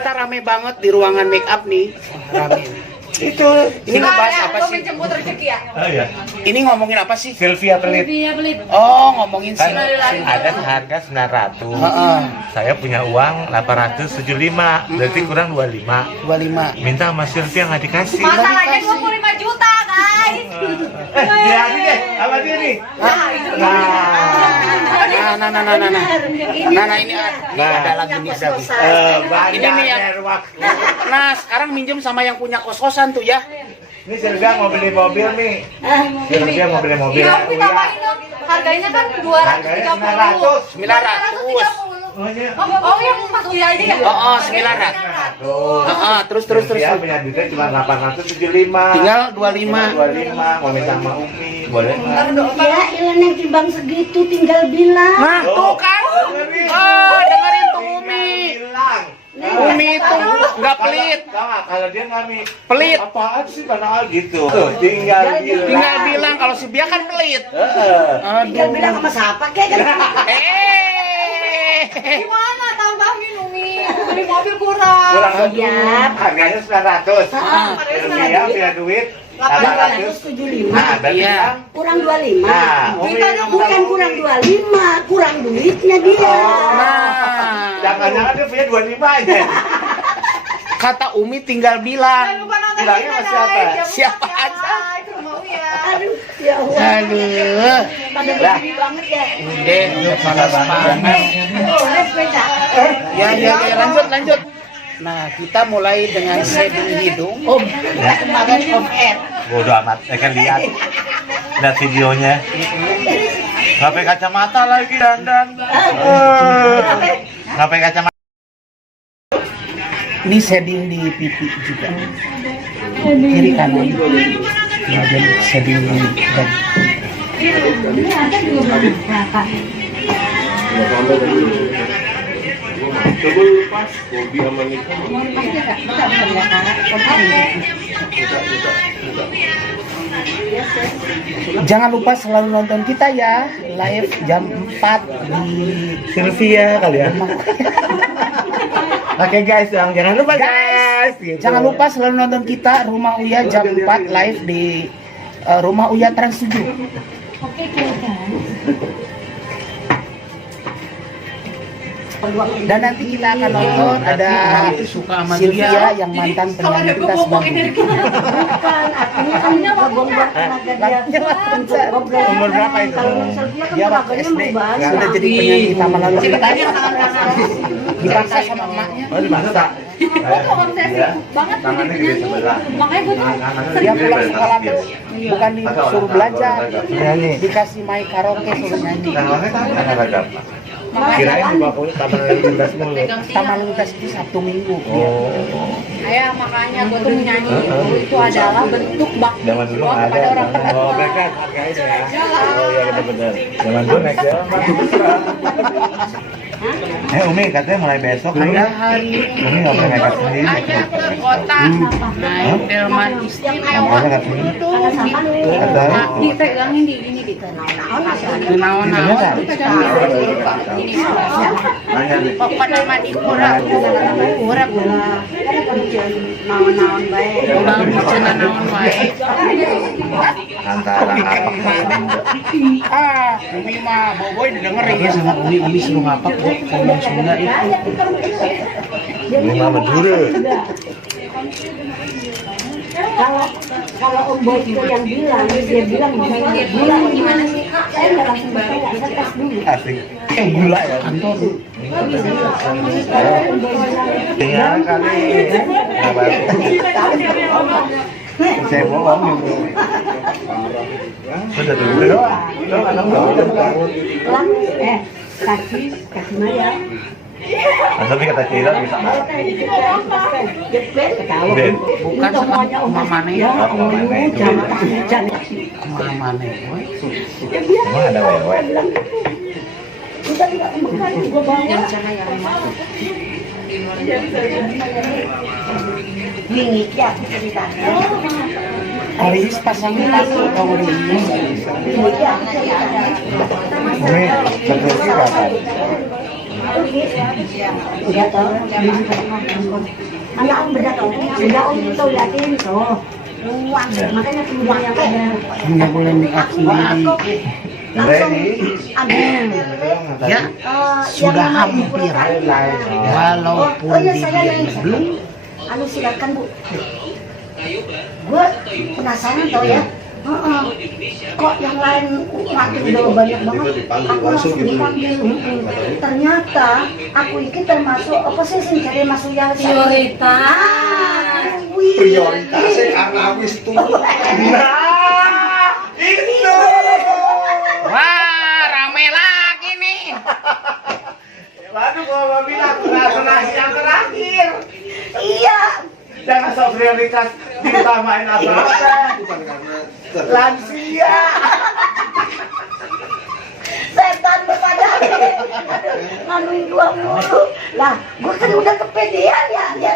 kita rame banget di ruangan make up nih. Rame. Itu ini ngebahas apa sih? Oh iya. Ini ngomongin apa sih? Sylvia Pelit. Oh, ngomongin Kan sih. ada harga 900. Heeh. Saya punya uang 875, berarti kurang 25. 25. Minta sama Sylvia nggak dikasih. Masalahnya 25 juta, guys. Dia deh, apa dia nih? Nah, ini ada lagi nih ada. Ini nih ya. Nah, sekarang minjem sama yang punya kos-kosan tuh ya. Ini Sylvia mau beli mobil nih. Sylvia mau beli mobil. Iya, Umi tambahin dong. Harganya kan 230. 900. Oh, yang Mas Uya aja ya? Oh, 900. Terus. Sylvia punya duitnya cuma 875. Tinggal 25. 25, mau minta sama Umi. Boleh nggak? Ya, ilan yang timbang segitu tinggal bilang. Nah, tuh kan. Oh, dengerin tuh Umi. Bilang. Umi itu nggak pelit. Kalau dia nggak Pelit. apaan sih padahal gitu. Tinggal bilang. Tinggal bilang kalau si Bia kan pelit. Tinggal bilang sama siapa kayak kan? Gimana tambahin Umi? Beli mobil kurang. Kurang Siap. harganya 900. Sylvia punya duit 800. 875. Nah, berarti Iya. kan Kurang 25. Nah, Umi Bukan kurang 25, kurang duitnya dia. Nah, jangan-jangan dia punya 25 aja. kata Umi tinggal bilang. Jangan lupa nonton Bilangnya sama siapa? Jam Siapa siapa? aja? Ke rumah Uya. Aduh, ya Allah. Aduh. Pada begini banget ya. Deh, udah panas banget. Oh, sepeda. Ya, lanjut. Nah, kita mulai dengan shading hidung. Kemarin off air. Bodoh amat, saya kan lihat videonya. Nggak pakai kacamata lagi dandan. Nggak pakai kacamata. Ini shading di pipi juga. Kiri kanan. Kemudian shading di dada. Coba lepas Bobby sama Nika. Jangan lupa selalu nonton kita ya, live jam 4 di Sylvia kali ya. Oke guys, jangan lupa guys. Gitu. Jangan lupa selalu nonton kita Rumah Uya jam 4 live di Rumah Uya Trans 7. Dan nanti kita akan nonton ada Sylvia yang mantan penyanyi kita sebagai Bukan, artinya kan ngebongkar tenaga dia. Umur berapa itu? Kalau Sylvia kan dia waktu tenaganya SD mau banyak. sudah jadi penyanyi taman lalu lintas, dipaksa Dipaksa sama emaknya. Oh, dimana? Gue tuh obsesi banget jadi penyanyi. Makanya gue tuh Dia pulang sekolah tuh bukan disuruh belajar, Nyanyi. dikasih mic karaoke suruh nyanyi. Kirain di bawahnya taman lalu lintas mulu. Taman lalu lintas itu Sabtu Minggu. Ya makanya gue tuh menyanyi itu adalah bentuk bakti Zaman dulu gue ada. kepada orang tua. Oh, mereka hargain ya. Oh iya benar-benar. Zaman dulu naik zaman. Umi katanya mulai besok Ada hari Umi nggak boleh naik sendiri. Aja ke kota naik delman istimewa. Boleh nggak sendiri? Kata. Dipegangin di ini di naon-naon. Nanya nih. pokoknya mah di kurang Naon-naon baik. ulang bicara naon wae. Antara Umi mah boboy didengerin ya sama Umi suruh ngapak kok ngomong Sunda itu. Lima Madura. Kalau Om Boy itu yang bilang, dia bilang gimana sih? Saya nggak langsung percaya, saya tes dulu. Asik. Gula ya. Kantor. Iya kali. Saya bohong gitu. Sudah dulu doang. Kasih Maya. Tapi kata Cira bisa. Jepit, ketawa. Ben. Bukan Semuanya sama Mane. Ya, jangan. Sama Mane. Emang ada wewe. Udah nggak makan, gua bawa. Bingit ya, ceritanya. Aris pasangnya aku tahu ini. Bingit ya, ceritanya. Umi, terus kapan? Udah tahu. Anak om beda tahu. Beda om itu liatin tuh. Luang. Makanya keluar yang ada. Nggak boleh make up sendiri. Langsung ambil. Ya, sudah hampir. Walaupun belum. Anu silakan Bu. Gue penasaran tau ya. Kok yang lain waktu udah banyak banget. Aku langsung dipanggil. Ternyata aku ini termasuk apa sih sih cari masuk yang Prioritas. Prioritasnya karena wis tuh. Itu. Wah, rame lagi nih. Waduh, gua bilang rasionasi yang terakhir. Iya. Jangan sok prioritas diutamain apa-apa. Bukan karena Lansia. Setan berpadang. Nganuin gua mulu. Lah, gua kan udah kepedean ya, ya.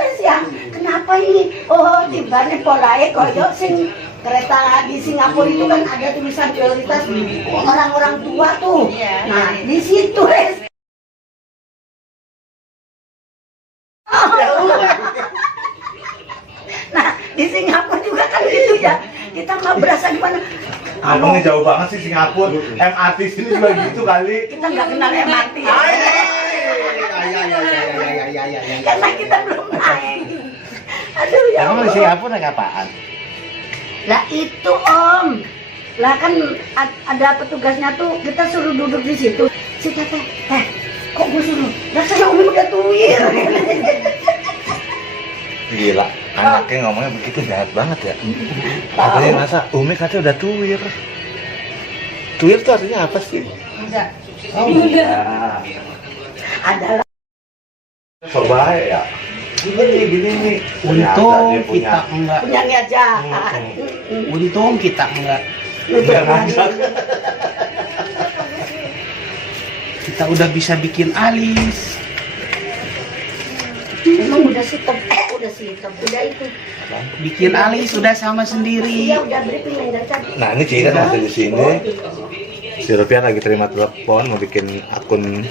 Kenapa ini? Oh, tibanya polae koyo sing kereta di Singapura itu kan ada tulisan prioritas orang-orang tua tuh. Nah, di situ Nah, di Singapura juga kan gitu ya. Kita nggak berasa di mana. Abang jauh banget sih Singapura. MRT sini juga gitu kali. Kita nggak kenal MRT. Karena kita belum naik. Aduh ya. Emang di Allah. Singapura naik apaan? Lah itu Om. Lah kan ada petugasnya tuh, kita suruh duduk di situ. Si Teteh, kok gue suruh? Lah saya Umi udah tuir. Gila, anaknya ngomongnya begitu jahat banget ya. Katanya masa Umi katanya udah tuir. Tuir tuh artinya apa sih? Enggak. Oh, enggak. Adalah Coba ya. Gini nih. Untung kita enggak. punya niat jahat. Untung kita enggak. Kita udah bisa bikin alis. Emang udah sitem, udah itu. Bikin alis udah sama sendiri. Iya udah briefing dari tadi. Nah ini Cina masih di sini. Si Rupiah lagi terima telepon mau bikin akun.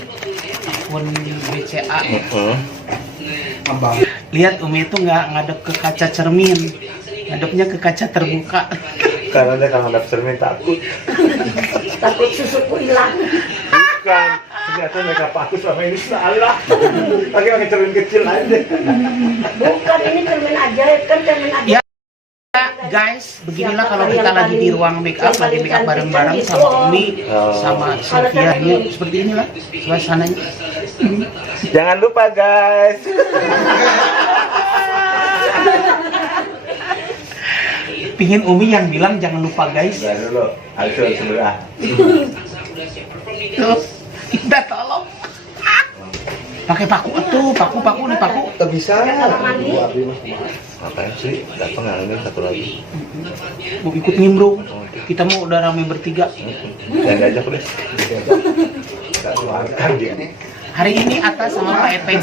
Akun BCA. Abang. Lihat Umi itu nggak ngadep ke kaca cermin, ngadepnya ke kaca terbuka. Karena dia kalau ngadap cermin takut. Takut susuku hilang. Bukan. Ternyata mereka aku selama ini salah. Pakai cermin kecil aja. Bukan ini cermin ajaib kan cermin ajaib. Ya, guys, beginilah kalau kita lagi di ruang make up, lagi make up bareng-bareng sama Umi, sama Sylvia. Ini seperti inilah suasananya. Jangan lupa guys. Pingin Umi yang bilang jangan lupa guys. Udah dulu. Harus sebelah. Tuh, udah tolong. Pakai paku tuh, paku nih paku. Tak bisa. Ngapain sih? Datang ini satu lagi. Mau ikut nimbrung. Kita mau udah rame bertiga. Jangan diajak deh. Gak keluarkan dia. Hari ini Atta sama Pak Epeng.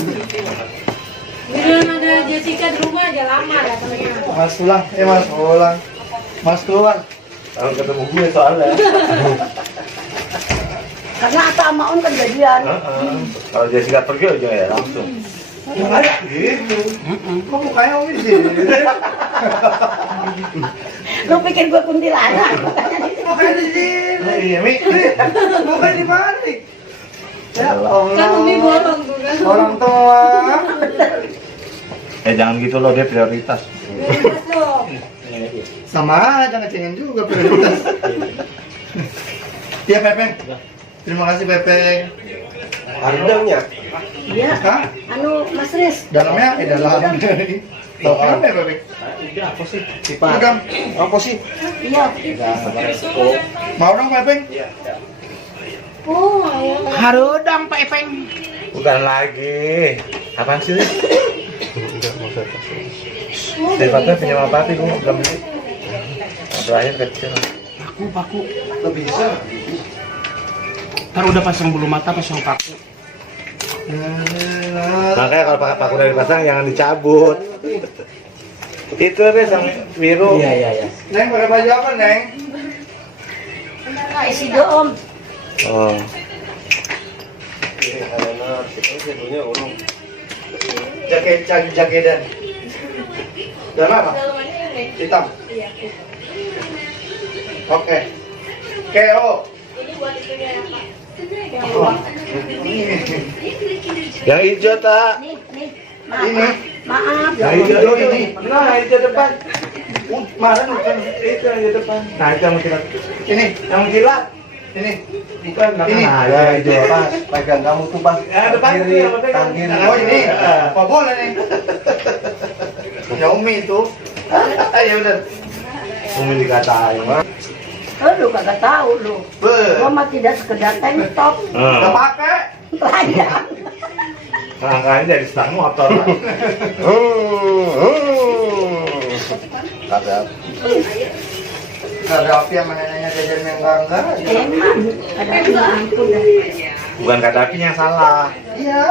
Beneran ada Jessica di rumah aja lama datangnya. Mas pulang, Mas pulang. Mas keluar. Kalau ketemu gue soalnya. Karena Atta sama Om kan jadian. Kalau Jessica pergi aja ya langsung. Yang ada gitu. Kok mukanya Om di sini? Lu pikir gue kuntilanak? Mukanya di sini. Iya, Mi. Mukanya di balik. Ya Allah. Kan Umi bolong tuh kan. Orang tua. Jangan gitu loh, dia prioritas. Prioritas dong. Sama aja ngecengin juga prioritas. Iya Pepeng. Terima kasih Pepeng. Harganya? Iya. Hah? Anu Mas Riz. Dalamnya dalam dari. Tahu apa ya Pepeng? Ini apa sih? Pegang. Apa sih? Iya. Mau dong Pepeng? Oh, ayo. Harudang Pak Epeng. Bukan lagi. Apaan sih? Enggak mau saya kasih. Sifatnya punya apa sih? Gue belum beli. Terakhir kecil. Paku. Gak bisa. Ntar udah pasang bulu mata, pasang paku. Makanya kalau pakai paku dari pasang jangan dicabut. Itu deh yang biru. Iya. Neng pakai baju apa Neng? Nah, isi do Om. Oh. Jaketan. Dalam apa? Hitam. Oke. KO. Yang hijau tak? Nih, Ini. maaf. Yang hijau Oh, ini. ini. Nah, yang hijau depan. Mana bukan? Itu yang hijau depan. Nah, itu yang mengkilat. Ini. Yang mengkilat. Ini. Bukan, nah, Ini. nah, Ya, itu itu pas pegang kamu tuh pas depan kiri, itu yang pegang. tangan kiri. Oh ini. Apa boleh nih? Xiaomi itu. Ya udah. Umi dikatain. Lu kagak tahu lu. Gua mah tidak sekedar tank top. Gak pakai. Telanjang. Makanya dari stang motor. Ada Gak ada api yang nanya jajan yang enggak. Emang ada ampun dah. Bukan Kadafinya yang salah. Iya.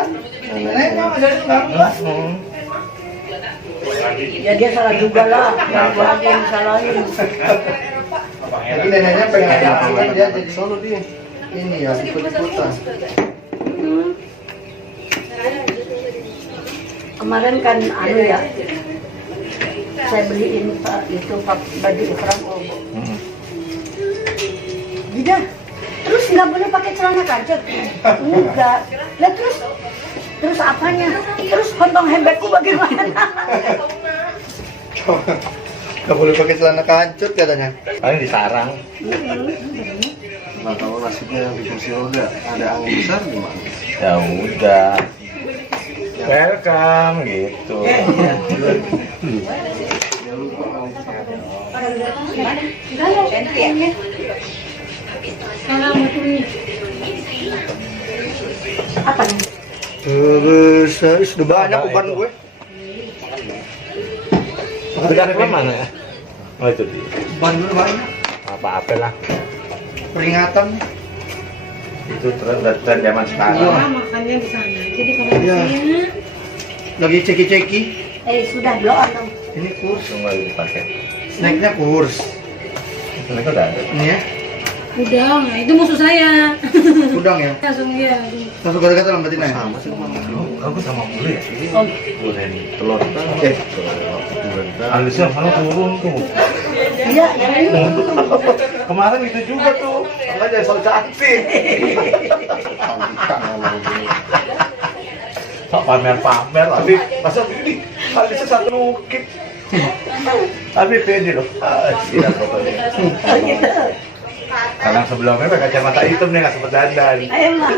Nenek emang ada enggak? Ya dia salah juga lah. Yang gua aja yang salahin. Jadi neneknya pengen ada api kan dia jadi solo dia. Ini ya ikut-ikutan. Hmm. Kemarin kan anu ya, saya beliin itu baju ukuran obo. Tidak, terus nggak boleh pakai celana kancet? Enggak. Lah terus apanya? Terus kantong handbagku bagaimana? Gak boleh pakai celana kancut katanya. Paling disarang. nggak tahu nasibnya di kursi roda ada angin besar gimana? Ya udah. Welcome gitu. Ya lupa Apa nih? Sudah banyak uban gue. Pegang mana ya? Oh itu dia. Uban gue banyak. Apa-apa lah. Peringatan. Itu tren zaman sekarang. Makannya di sana. Jadi kalau Iya. Lagi ceki-ceki. Sudah blow on dong. Ini kurs. Semua dipakai. Snacknya kurs. Ini udah ada. Ini ya. udang, nah, itu musuh saya. Udang ya. Langsung dia. Langsung kata-kata lambatin aja. sama sih mama. Aku sama bule ya. Oh. Duren. Telur Oke. Alisnya kalau turun tuh. Iya, yang ini. Kemarin itu juga tuh. Makanya so cantik. Pak pamer-pamer, tapi masa gini, alisnya satu nukik. Tapi pede loh. Tidak pokoknya. Oh gitu. Karena sebelumnya pakai kacamata hitam nih nggak sempet dandan. Emang.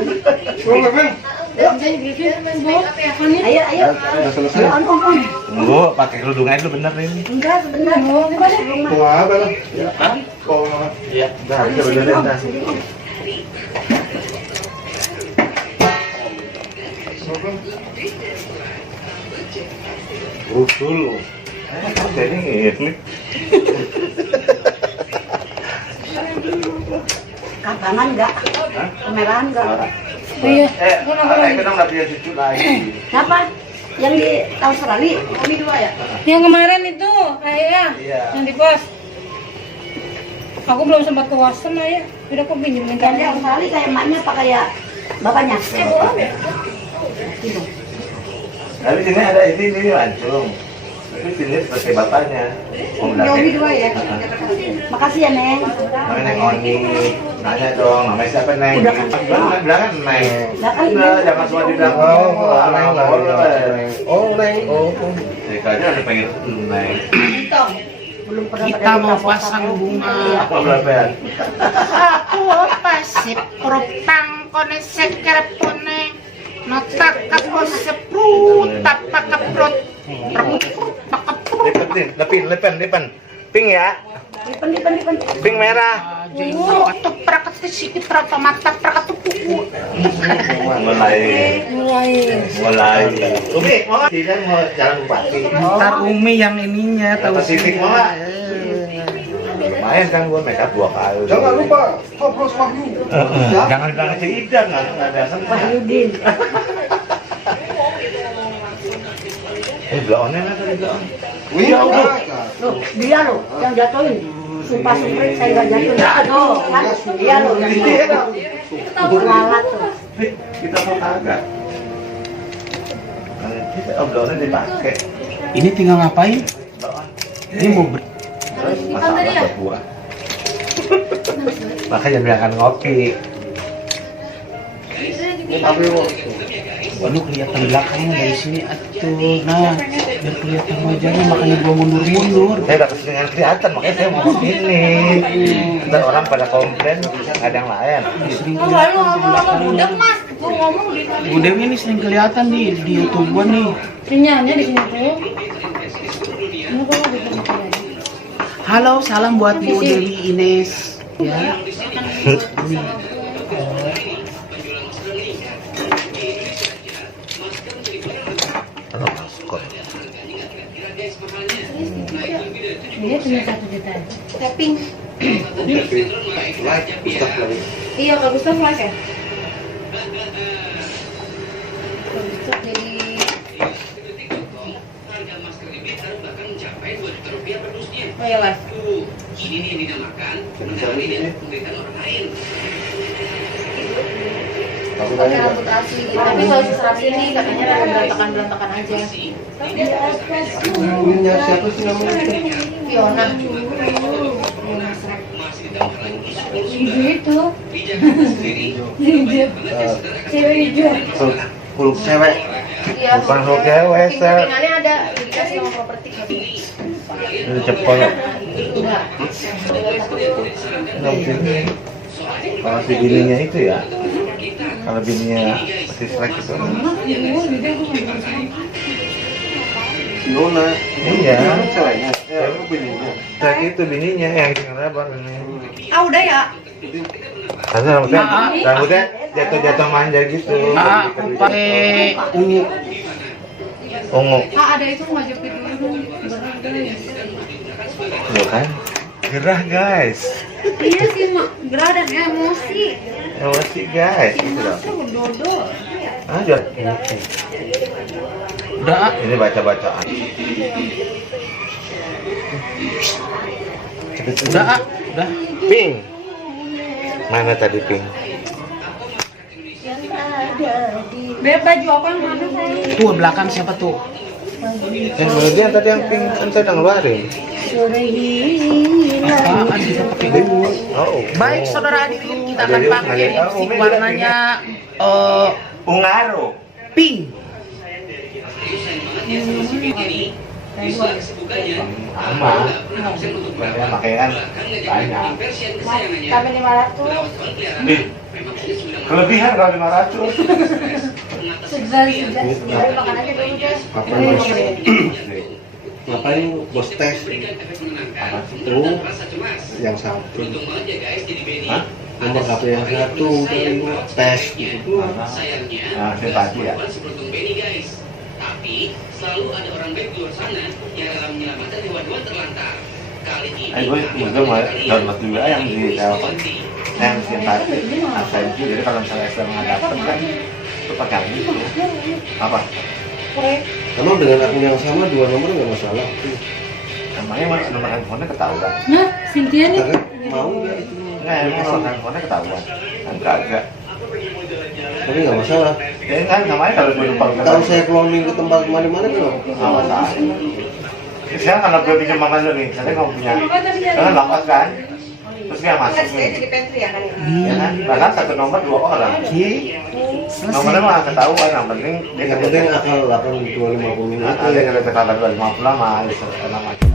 Ayo, ayo. Udah selesai. Blow on. Tunggu, pakai kerudungnya itu bener nih. Enggak, sebentar. Mau apa lah? Kau Iya. Udah, bisa bener dandan. Rusul. Jadi ini. Kabangan enggak? Kemerahan enggak? Iya. Kita nggak punya cucu lagi. Siapa? Yang di Australia? Kami dua ya? Yang kemarin itu, ayah, Iya. yang di pos. Aku belum sempat ke Watson, ayah. Udah aku pinjemin Yang di Australia kayak emaknya apa kayak bapaknya? Gitu. Tapi sini ada ini lancung. Tapi sini seperti bapaknya. Om Kami dua ya? Makasih ya, Neng. Namanya Neng Oni. Nanya dong, namanya siapa Neng? Udah kan. Bilang kan Neng. Lah kan Udah, jangan semua dibilang. Ceritanya ada pengen Neng. belum pernah Kita pada mau nikah pasang foto. bunga. Iya. Apa berapa ya? Aku pasip propang kone sekerpone notak kapos seprut tapak kaprot Lepen. Pink ya? Lipen. Pink merah. jadi atau prakat sedikit berapa mata prakat kuku Mulai. Umi, mau tidak mau jalan bupati. ntar Umi yang ininya tahu Pasifik mau nggak? Lumayan kan gua make up 2 kali. Jangan lupa Koplos Wahyu. Jangan bilang Cida, nggak ada senang. Wahyudin. Blow-on-nya nggak tadi blow-on? Wih, Loh, dia loh yang jatuhin. Sumpah sumprit saya nggak jatuhin. Tuh, kan? Dia loh yang Iya. lalat tuh. Kita mau kagak. Kita obrolannya dipakai. Ini tinggal ngapain? Ini mau Terus masalah buat gua. Makanya biarkan ngopi. Tapi waduh kelihatan belakangnya dari sini atuh. Nah, biar kelihatan wajahnya makanya gua mundur-mundur. Saya udah keseringan kelihatan, makanya saya mau kesini. Dan orang pada komplain, nggak ada yang lain. Sering Oh, lalu kelihatan di ngomong sama belakangnya. budak mas, gua ngomong di Bu Dewi ini sering kelihatan di YouTube gua nih. sinyalnya di sini tuh. Ini gua mau bikin apa lagi? Halo, salam buat Bu Dewi Ines. Ya. Ini. Halo, maskot. Dia cuma 1 juta. Tapping. like Ustaz lagi. Iya, kalau Gustaf like ya. Kalau Gustaf jadi oh ya live. Pakai rambut asli, tapi kalau asli ini katanya rada berantakan aja. Punya siapa sih namanya? Fiona. Hijau itu. Hijau. Cewek hijau. Kuluk cewek. Iya. Bukan huruf cewek, Sir. Pimpinannya ada dikasih sama properti. Ini cepol. Enggak. Nggak begini. Kalau si bininya itu ya, kalau bininya masih selek itu. Nona. Iya. Ceweknya. Ya, lu bininya. Selek itu bininya yang tinggal abang ini. Ah udah ya. Karena rambutnya jatuh-jatuh manja gitu. Aku pakai ungu. Ungu. Ah ada itu nggak jepit dulu. Loh kan? Gerah guys. Iya sih mak, gerah dan emosi. Emosi guys. Gitu dong. Masa berdodol. Aja. Udah. Ini baca-bacaan. Udah. Udah. Pink. Mana tadi Pink? Beb baju apa yang mana sayang? Tuh belakang siapa tuh? Yang kemudian tadi yang Pink kan saya udah ngeluarin. Apaan kita pakai ungu? Oh. Baik saudara hadirin, kita akan Hadirin, pakai hadirin. lipstick warnanya Ungaro. pink. Sama. Banyak makanya kan banyak. Kami 500. Nih, kelebihan kalau 500. Segar. Mari makan aja dulu guys. Ngapain bos tes? Itu yang satu. Hah? Nomor HP yang satu dari tes gitu. Nah, simpati ya. Tapi selalu ada orang baik di luar sana yang dalam menyelamatkan hewan-hewan terlantar. Kali ini Gue mungkin mau download juga yang di telepon. Yang simpati. Absensi. Jadi kalau misalnya saya nggak dapet kan itu pakai gitu. Apa? Emang dengan akun yang sama 2 nomor nggak masalah. Namanya nomor handphonenya ketahuan. Nah, Cynthia nih. Karena mau nggak itu? Nggak, emang nomor handphonenya ketahuan. Kan kagak. Tapi nggak masalah. Ya kan namanya kalau gue lupa. Kalau saya cloning ke tempat mana-mana kan? Nggak masalah. Sekarang kalau gue pinjam makan lu nih, saya nggak punya. Karena lapas kan. Terus dia masuk nih. Ya kan? Bahkan satu nomor 2 orang. Nomornya mah ketahuan, yang penting dia Yang penting akal 8250 ada yang lebih ketahuan 250 sama namanya.